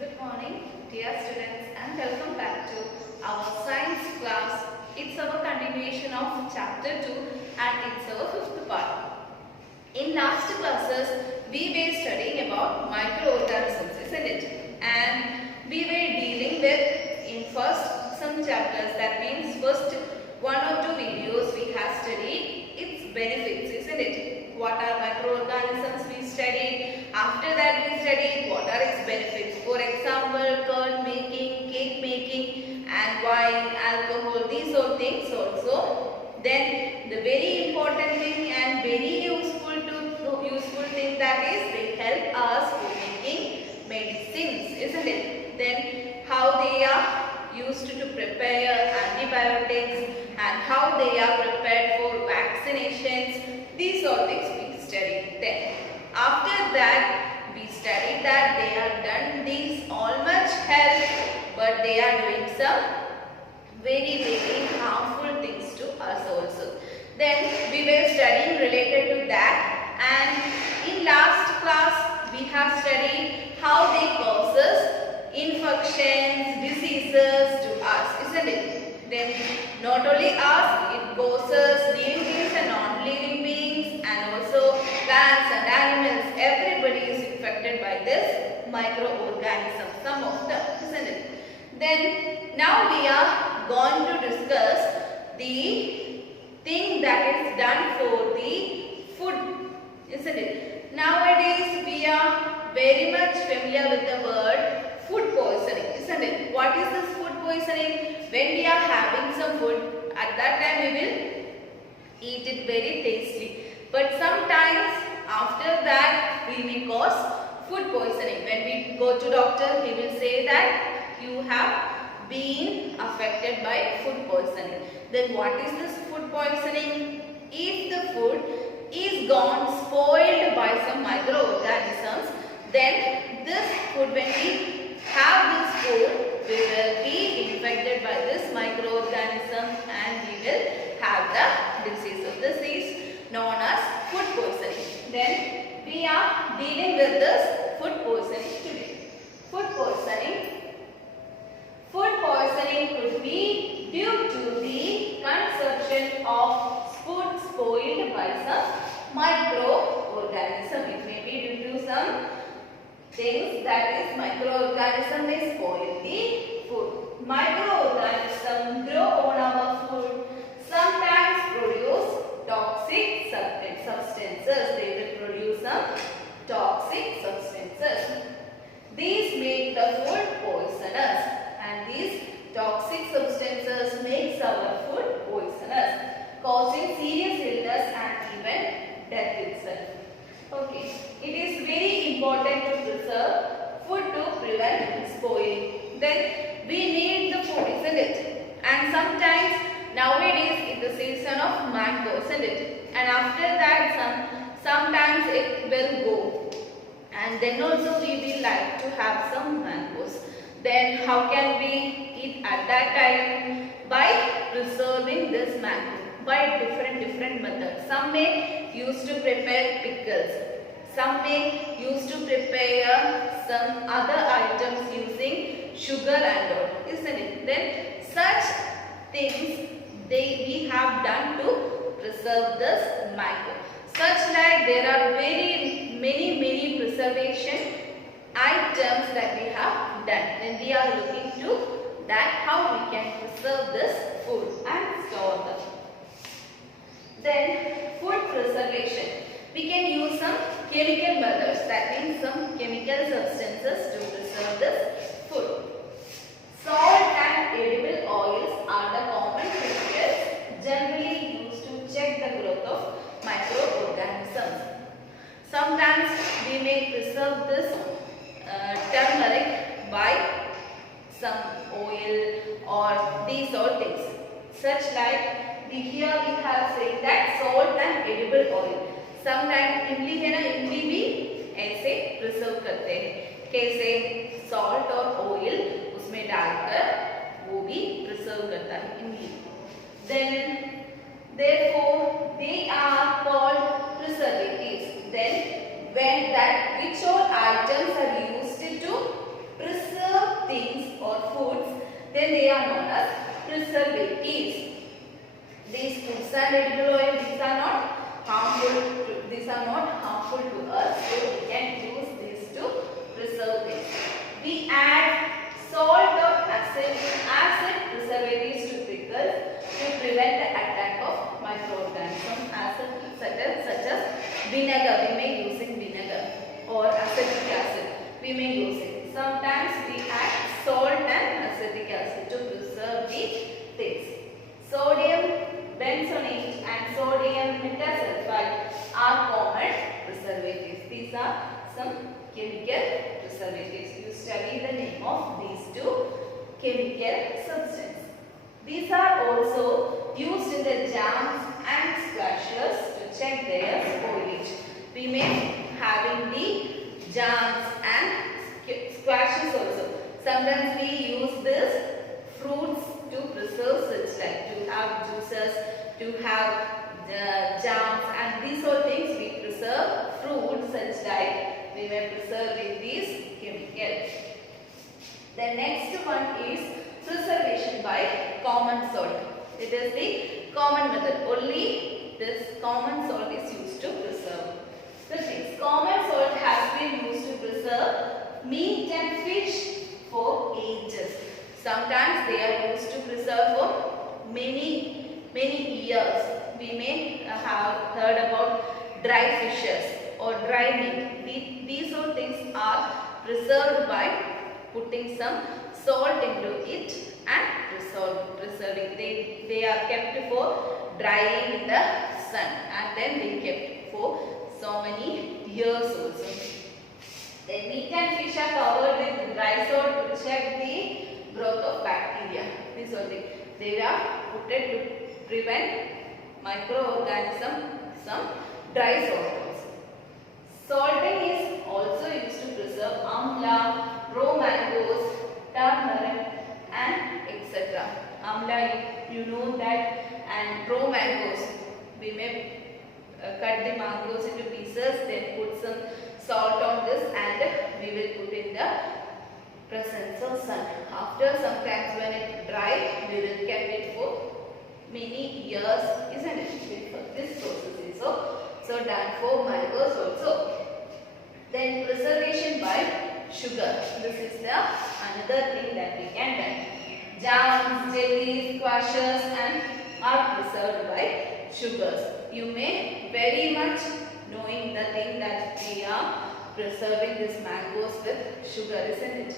Good morning, dear students, and welcome back to our science class. It's our continuation of chapter 2 and it's our fifth part. In last classes, we were studying about microorganisms, isn't it? And we were dealing with, in first some chapters, that means first one or two videos we have studied its benefits, isn't it? What are microorganisms we studied? After that we studied what are its benefits. For example, curd making, cake making and wine, alcohol, these all things also. Then the very important thing and very useful thing that is they help us for making medicines, isn't it? Then how they are used to prepare antibiotics and how they are prepared for vaccinations. These all things we studied. Then after that we studied that they are done these all much help, but they are doing some very harmful things to us also. Then we were studying related to that, and in last class we have studied how they causes infections, diseases to us, isn't it? Then not only us, it causes living beings and non-living beings and also plants and animals. Everybody is infected by this microorganism, some of them, isn't it? Then now we are going to discuss the thing that is done for the food, isn't it? Nowadays we are very much familiar with the word food poisoning, isn't it? What is this food poisoning? When we are having some food, at that time we will eat it very tasty. But sometimes after that we may cause food poisoning. When we go to doctor, he will say that you have been affected by food poisoning. Then what is this food poisoning? If the food is gone spoiled by some microorganisms, then this food, when we have this food, we will be infected by this microorganism and we will have the disease. So this is known as food poisoning. Then we are dealing with this food poisoning today. Food poisoning could be due to the consumption of food spoiled by some microorganism. It may be due to some things that is microorganism may spoil the food. Microorganisms grow on our food, sometimes produce toxic substances. They will produce some toxic substances. These make the food poisonous, and these toxic substances makes our food poisonous, causing serious illness and even death itself. Okay, it is very important to preserve food to prevent spoiling. Then we need the food, isn't it? And sometimes nowadays in the season of mango, isn't it? And after that sometimes it will go. And then also we will like to have some mangoes. Then how can we eat at that time? By preserving this mango by different methods. Some may use to prepare pickles. Some may use to prepare some other items using sugar and all, isn't it? Then such things we have done to preserve this mango. Such like there are very many preservation items that we have done. Then we are looking to that how we can preserve this food and store them. Then food preservation. We can use some chemical methods, that means some chemical substances to preserve this food. Salt and edible oils are the common chemicals generally used to check the growth of microorganisms. Sometimes we may preserve this turmeric by some oil or these all things. Such like here we have said that salt and edible oil. Sometimes इमली है ना, इमली भी ऐसे preserve करते हैं. कैसे? Salt और ऑयल उसमें डालकर वो भी प्रिजर्व करता है इमली. Then therefore they are called preservatives. Then when that which all items are used to preserve vinegar, we may use in vinegar, or acetic acid, we may use it. Sometimes we add salt and acetic acid to preserve the things. Sodium benzonate and sodium metasulfide are common preservatives. These are some chemical preservatives. You study the name of these two chemical substances. These are also used in the jams and squashes to check their spoilage. We may having the jams and squashes also. Sometimes we use this fruits to preserve such, like to have juices, to have jams, and these all things we preserve fruits such like we may preserve with these chemicals. The next one is preservation by common salt. It is the common method. Only this common salt is used to preserve the things. Common salt has been used to preserve meat and fish for ages. Sometimes they are used to preserve for many years. We may have heard about dry fishes or dry meat. These all things are preserved by putting some salt into it and preserving. They are kept for drying in the sun, and then they kept for so many years also. The meat and fish are covered with dry salt to check the growth of bacteria. These are they are put to prevent microorganisms, some dry salt also. Salting is also used to preserve amla, raw mangoes, tamarind, and etc. Amla, you know that, and raw mangoes. We may cut the mangoes into pieces, then put some salt on this, and we will put in the presence of sun. After some times when it dry, we will keep it for many years, isn't it? This process is so done for mangoes also. Then preservation by sugar. This is the another thing that we can do. Jams, jellies, squashes, and are preserved by sugars. You may very much knowing the thing that we are preserving these mangoes with sugar, isn't it?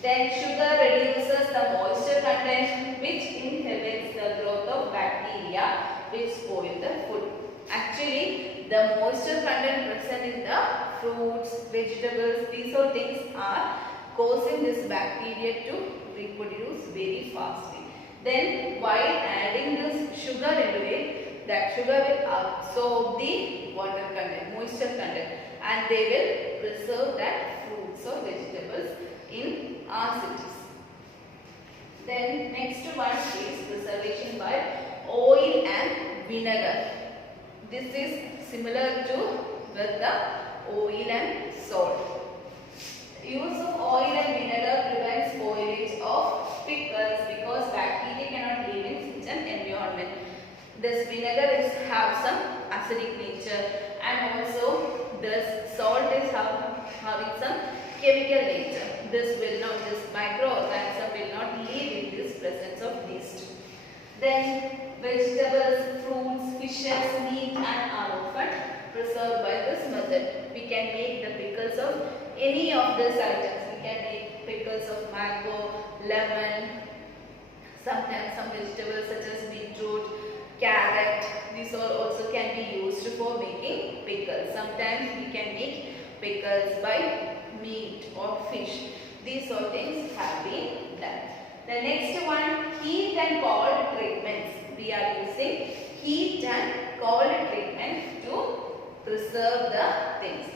Then sugar reduces the moisture content, which inhibits the growth of bacteria which spoil the food. Actually, the moisture content present in the fruits, vegetables, these all things are causing this bacteria to reproduce very fastly. Then while adding this sugar into it, that sugar will absorb the water content, moisture content, and they will preserve that fruits or vegetables in our cities. Then next one is preservation by oil and vinegar. This is similar to with the oil and salt. Use of oil and vinegar prevents spoilage of pickles because bacteria cannot live in such an environment. This vinegar have some acidic nature, and also this salt is having some chemical nature. This microorganism will not live in this presence of these two. Then vegetables, fruits, fishes, meat, and are often preserved by this method. We can make the pickles of any of these items. We can make pickles of mango, lemon, sometimes some vegetables such as beetroot, carrot. These all also can be used for making pickles. Sometimes we can make pickles by meat or fish. These all things have been done. The next one, heat and cold treatments. We are using heat and cold treatment to preserve the things.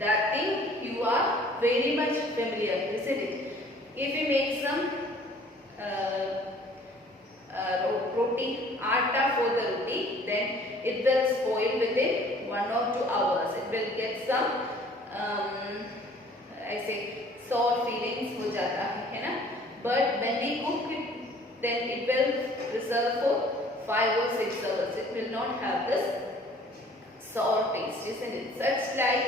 That thing you are very much familiar, isn't it? If we make some roti, atta for the roti, then it will spoil within 1 or 2 hours. It will get some sore feelings ho jata hai na. But when we cook it, then it will preserve for 5 or 6 hours. It will not have this sour taste, isn't it? Such like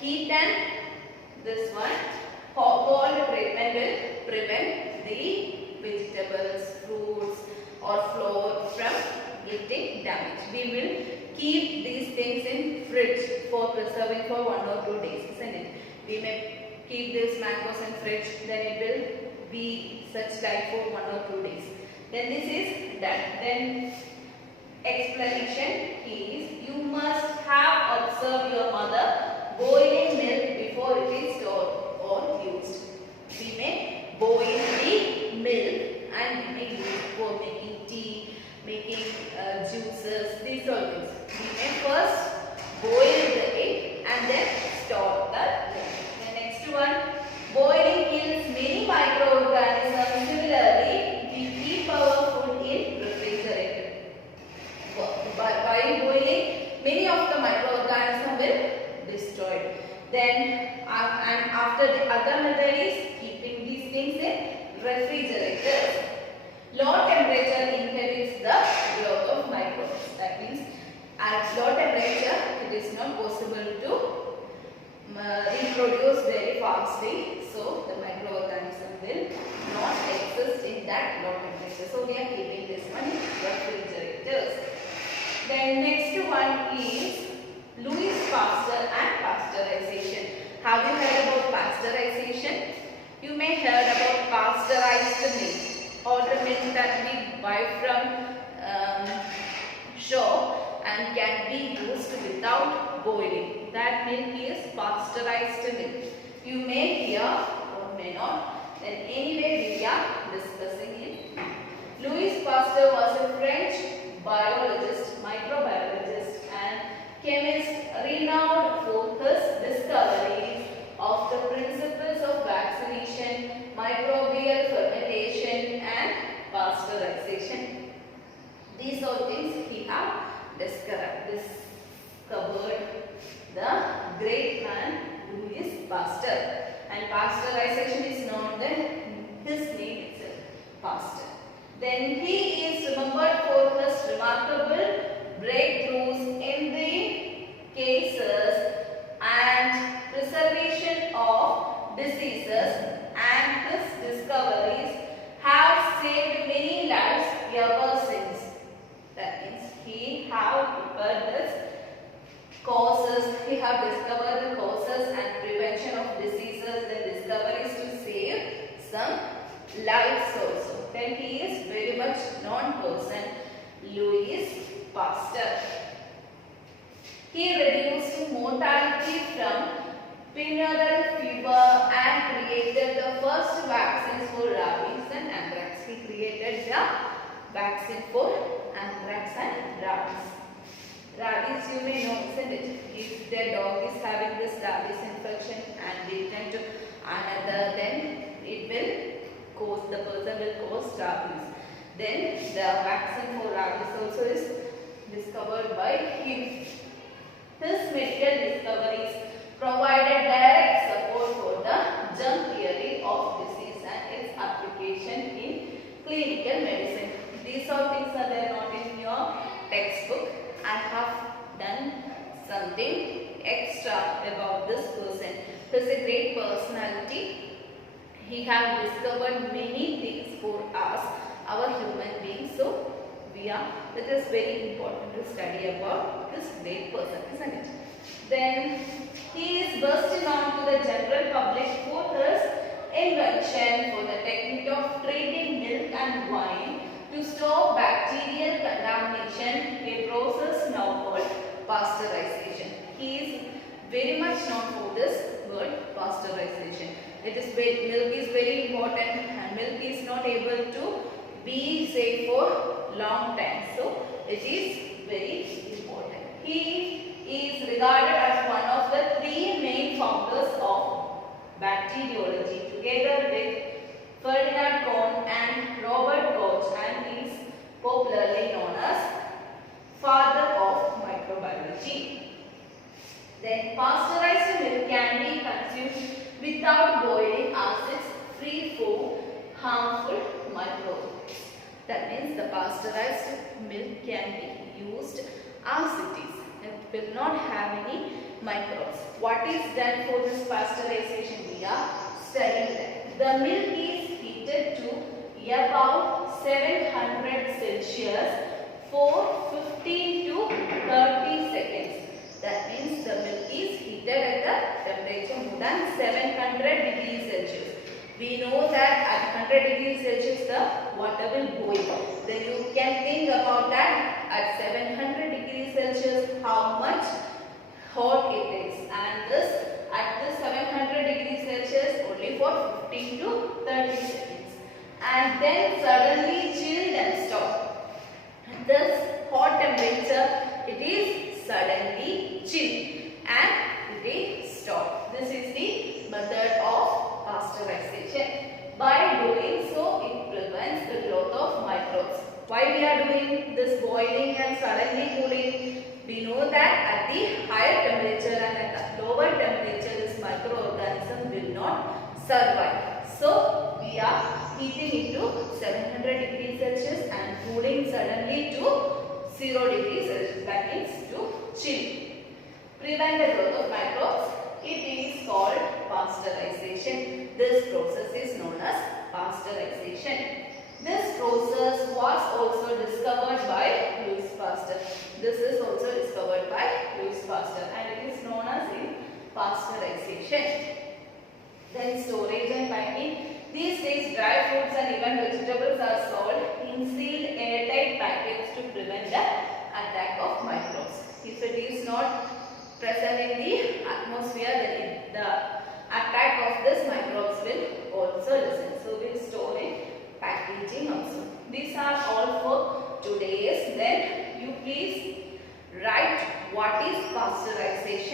heat and this one, cold treatment will prevent the vegetables, fruits or flour from getting damaged. We will keep these things in fridge for preserving for 1 or 2 days, isn't it? We may keep these mangoes in fridge, then it will be such like for 1 or 2 days. Then this is done. Then explanation is, you must have observed your mother boiling milk before it is stored or used. We may boil the milk and we may use it for making tea, making juices, these all things. We may first boil the egg and then store the milk. The next one, boiling kills many microorganisms. Similarly, we keep our food in refrigerator. By boiling, many of the microorganisms will destroyed. Then and after the other method is keeping these things in refrigerators. Low temperature inhibits the growth of microbes. That means at low temperature it is not possible to reproduce very fastly. So the microorganism will not exist in that low temperature. So we are keeping this one in refrigerators. Then next one is Louis Pasteur and pasteurization. Have you heard about pasteurization? You may heard about pasteurized milk, or the milk that we buy from shop and can be used without boiling. That milk is pasteurized milk. You may hear or may not. Then anyway we are discussing it. Louis Pasteur was a French biologist, microbiologist and chemist renowned for his discoveries of the principles of vaccination, microbial fermentation and pasteurization. These are things he have discovered. The great man Louis Pasteur, and pasteurization is known that his name itself, Pasteur. Then he is remembered for his remarkable breakthroughs in the cases and preservation of diseases, and his discoveries have saved many lives ever since. That means he have prepared this causes, he have discovered the causes and prevention of diseases, the discoveries to save some lives also. Then he is very much known person, Louis Pasteur. He reduced mortality from pineal fever and created the first vaccines for rabies and anthrax. He created the vaccine for anthrax and rabies. Rabies, you may know, isn't it? If the dog is having this rabies infection and bitten to another, then it will cause, the person will cause rabies. Then the vaccine for rabies also is discovered by him. His medical discoveries provided direct support for the germ theory of disease and its application in clinical medicine. These all things are there not in your textbook. I have done something extra about this person. He is a great personality. He has discovered many things for us, our human beings. So it is very important to study about this great person, isn't it? Then he is best known to the general public for his invention for the technique of treating milk and wine to stop bacterial contamination, a process now called pasteurization. He is very much known for this word pasteurization. It is milk is very important, and milk is not able to be safe for long time. So it is very important. He is regarded as one of the three main founders of bacteriology, together with Ferdinand Kohn and Robert Koch, and is popularly known as father of microbiology. Then pasteurized milk can be consumed without boiling as it's free from harmful microbes. That means the pasteurized milk can be used as it is. It will not have any microbes. What is done for this pasteurization? We are studying that. The milk is heated to about 700 Celsius for 15 to 30 seconds. That means the milk is heated at the temperature more than 700 degrees Celsius. We know that at 100 degrees Celsius the water will boil. Then you can think about that at 700 degrees Celsius how much hot it is. And this at the 700 degrees Celsius only for 15 to 30 seconds. And then suddenly chilled and stopped. This hot temperature, it is suddenly chilled and it is stopped. This is the method of pasteurization. By doing so, it prevents the growth of microbes. Why we are doing this boiling and suddenly cooling? We know that at the higher temperature and at the lower temperature, this microorganism will not survive. So, we are heating it to 700 degrees Celsius and cooling suddenly to 0 degrees Celsius. That means to chill. Prevent the growth of microbes. It is called pasteurization. This process is known as pasteurization. This process was also discovered by Louis Pasteur. This is also discovered by Louis Pasteur and it is known as pasteurization. Then storage and packing. These days dry fruits and even vegetables are sold in sealed airtight packets to prevent the attack of microbes. If it is not present in the atmosphere, then the attack of this microbes will also lessen. So we will store in packaging also. These are all for today's. Then you please write what is pasteurization.